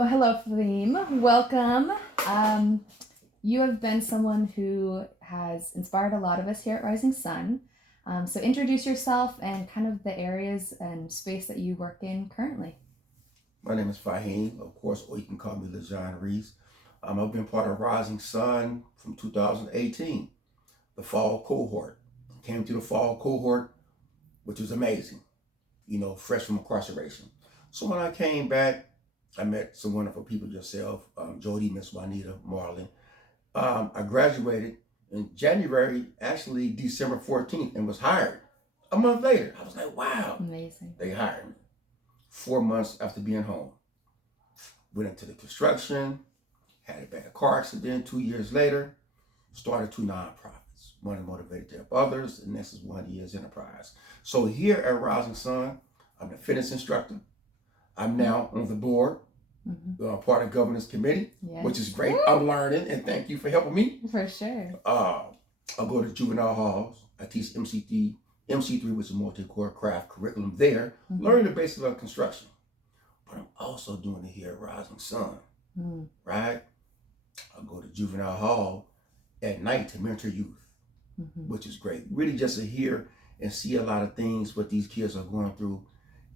Well, hello, Fahim. Welcome. You have been someone who has inspired a lot of us here at Rising Sun. So introduce yourself and kind of the areas and space that you work in currently. My name is Fahim, of course, or you can call me Lejon. I've been part of Rising Sun from 2018, the fall cohort. Came to the fall cohort, which was amazing, fresh from incarceration. So when I came back, I met some wonderful people, yourself, Jody, Miss Juanita, Marlon. I graduated in January, actually December 14th, and was hired a month later. I was like, wow, Amazing. they hired me 4 months after being home. Went into the construction, had a bad car accident 2 years later, started two nonprofits. One is motivated to help others, and this is 1 year's enterprise. So here at Rising Sun, I'm a fitness instructor. I'm now on the board, part of governance committee, Yes. which is great. I'm learning, and thank you for helping me. For sure. I'll go to juvenile halls. I teach MC3, which is multi-core craft curriculum there, learning the basics of construction. But I'm also doing it here at Rising Sun, right? I'll go to juvenile hall at night to mentor youth, which is great. Really just to hear and see a lot of things what these kids are going through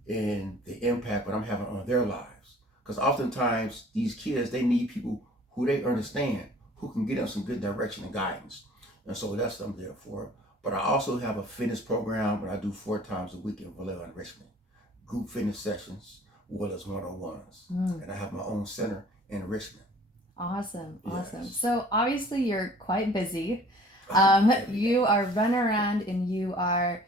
and the impact what I'm having on their lives. Because oftentimes these kids, they need people who they understand, who can get them some good direction and guidance. And so that's what I'm there for. But I also have a fitness program that I do 4 times a week in Vallejo and Richmond. Group fitness sessions, as well as one-on-ones. And I have my own center in Richmond. Awesome. Yes. So obviously you're quite busy. You are running around and you are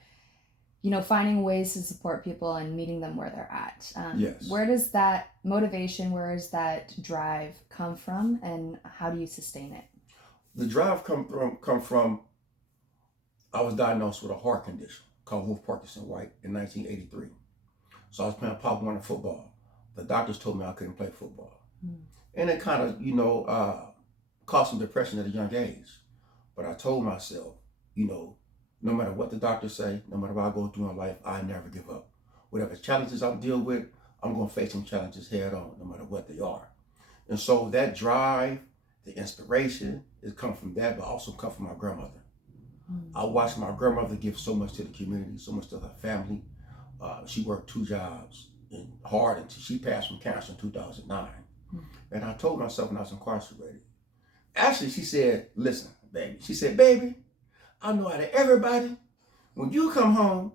finding ways to support people and meeting them where they're at. Yes. Where does that motivation, where does that drive come from, and how do you sustain it? The drive come from I was diagnosed with a heart condition called Wolff Parkinson White in 1983. So I was playing Pop Warner football. The doctors told me I couldn't play football. And it kind of, caused some depression at a young age. But I told myself, no matter what the doctors say, no matter what I go through in life, I never give up. Whatever challenges I deal with, I'm going to face some challenges head on, no matter what they are. And so that drive, the inspiration, it comes from that, but also comes from my grandmother. I watched my grandmother give so much to the community, so much to her family. She worked 2 jobs and hard until she passed from cancer in 2009. And I told myself when I was incarcerated, actually, she said, listen, baby. She said, baby, I know out of everybody, when you come home,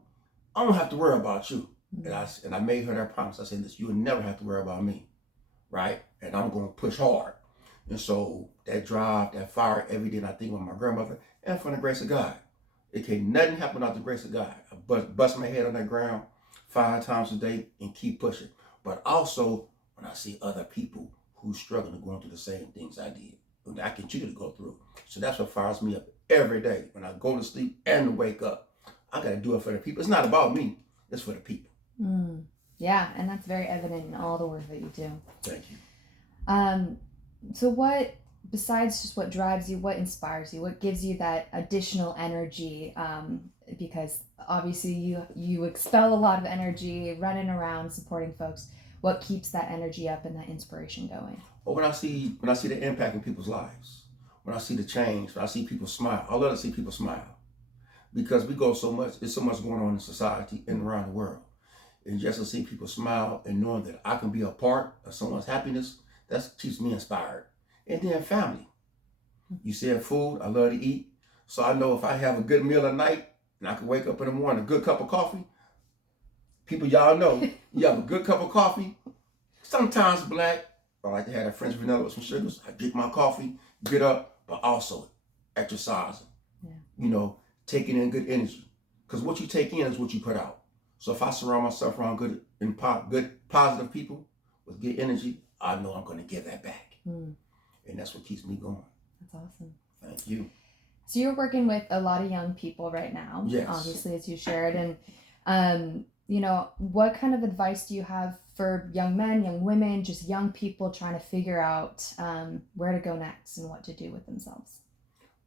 I don't have to worry about you. And I made her that promise. I said, listen, you'll never have to worry about me, right? And I'm going to push hard. And so that drive, that fire, every day, and I think of my grandmother, and from the grace of God. It can't nothing happen without the grace of God. I bust my head on that ground 5 times a day and keep pushing. But also, when I see other people who struggle and going through the same things I did, and I continue to go through. So that's what fires me up every day. When I go to sleep and to wake up, I got to do it for the people. It's not about me. It's for the people. Yeah, and that's very evident in all the work that you do. Thank you. So what, besides just what drives you, what inspires you? What gives you that additional energy? Because obviously you expel a lot of energy running around supporting folks. What keeps that energy up and that inspiration going? Well, when I see the impact in people's lives, when I see the change, when I see people smile, I love to see people smile. Because we go so much, there's so much going on in society and around the world. And just to see people smile and knowing that I can be a part of someone's happiness, that keeps me inspired. And then family. You said food, I love to eat. So I know if I have a good meal at night and I can wake up in the morning, a good cup of coffee, people y'all know, you have a good cup of coffee, sometimes black. I like to have a French vanilla with some sugars. I get my coffee, get up, but also exercising. Taking in good energy. Because what you take in is what you put out. So if I surround myself around good, positive people with good energy, I know I'm going to give that back. And that's what keeps me going. That's awesome. Thank you. So you're working with a lot of young people right now, yes. Obviously, as you shared. And, what kind of advice do you have for young men, young women, just young people trying to figure out where to go next and what to do with themselves?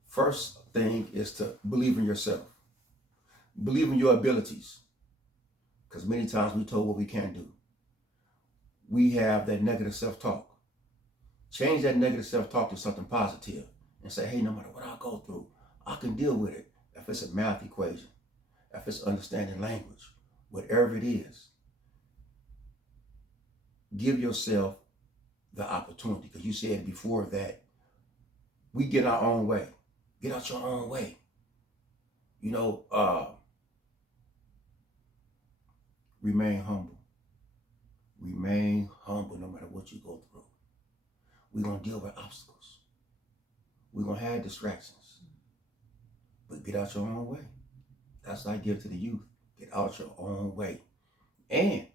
First thing is to believe in yourself. Believe in your abilities. Because many times we're told what we can't do. we have that negative self-talk. Change that negative self-talk to something positive and say, hey, no matter what I go through, I can deal with it. If it's a math equation, if it's understanding language, whatever it is, give yourself the opportunity. Because you said before that we get our own way. Get out your own way. You know, remain humble. Remain humble no matter what you go through. We're going to deal with obstacles. We're going to have distractions. But get out your own way. That's what I give to the youth. Get out your own way. And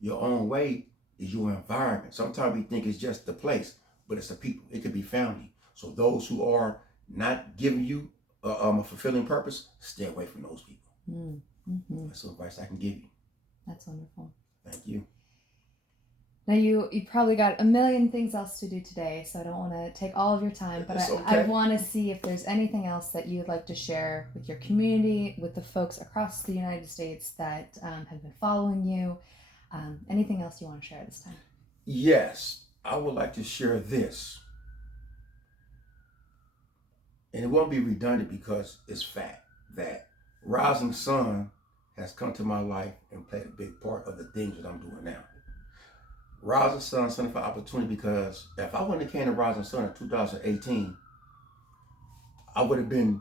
your own way is your environment. Sometimes we think it's just the place, but it's the people. It could be family. So those who are not giving you a fulfilling purpose, stay away from those people. Mm-hmm. That's the advice I can give you. That's wonderful. Thank you. Now you probably got a million things else to do today, so I don't want to take all of your time, but I want to see if there's anything else that you'd like to share with your community, with the folks across the United States that have been following you. Anything else you want to share this time? Yes, I would like to share this. And it won't be redundant because it's fact that Rising Sun has come to my life and played a big part of the things that I'm doing now. Rising Sun, Center for Opportunity, because if I wouldn't have came to Rising Sun in 2018, I would have been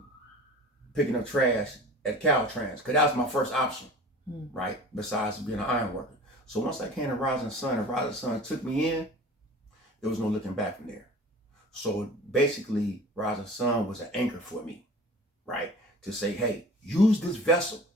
picking up trash at Caltrans, because that was my first option, right? Besides being an iron worker. So once I came to Rising Sun and Rising Sun took me in, there was no looking back from there. So basically, Rising Sun was an anchor for me, right? To say, hey, use this vessel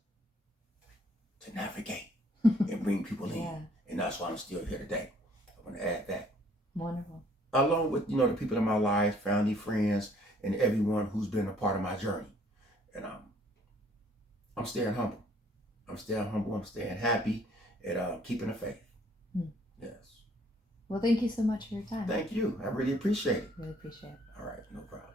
to navigate and bring people in. And that's why I'm still here today. I want to add that. Wonderful. Along with, the people in my life, family, friends, and everyone who's been a part of my journey. And I'm staying humble. I'm staying happy, and keeping the faith. Yes. Well, thank you so much for your time. Thank you. I really appreciate it. Really appreciate it. All right, no problem.